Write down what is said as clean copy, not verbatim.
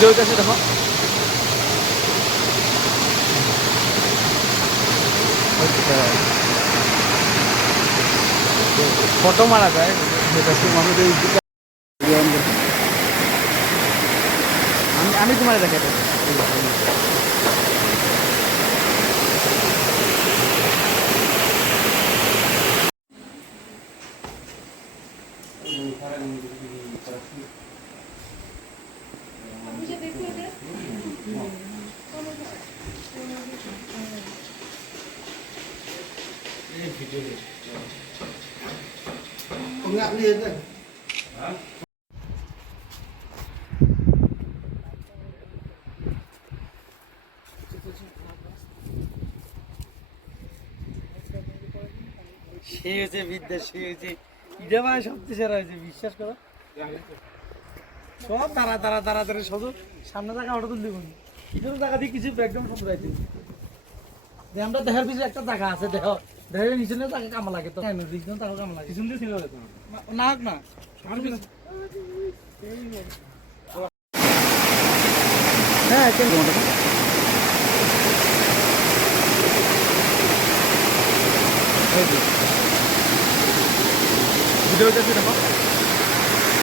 Video হইতেছে দেখো। Photo মারা যায় মানুষ। আমি তোমার দেখাই Enggak lihat deh. সেই হয়েছে বিদ্যা, সেই হয়েছে এটা মানে সবচেয়ে সেরা হয়েছে, বিশ্বাস করো। সব দাঁড়া দাঁড়া দাঁড়া দাঁড়া শুধু সামনে টাকা অটো তুলতে পারি, পিছনে টাকা দিয়ে কিছু ব্যাকগ্রাউন্ড সুন্দর আছে। আমরা দেখার পিছনে একটা টাকা আছে, দেখো দেখো নিচে টাকা কামা লাগে, তো পিছনে টাকা কামা লাগে, পিছন দিয়ে ছিল না না হ্যাঁ ভিডিও হইতেছে দেখো।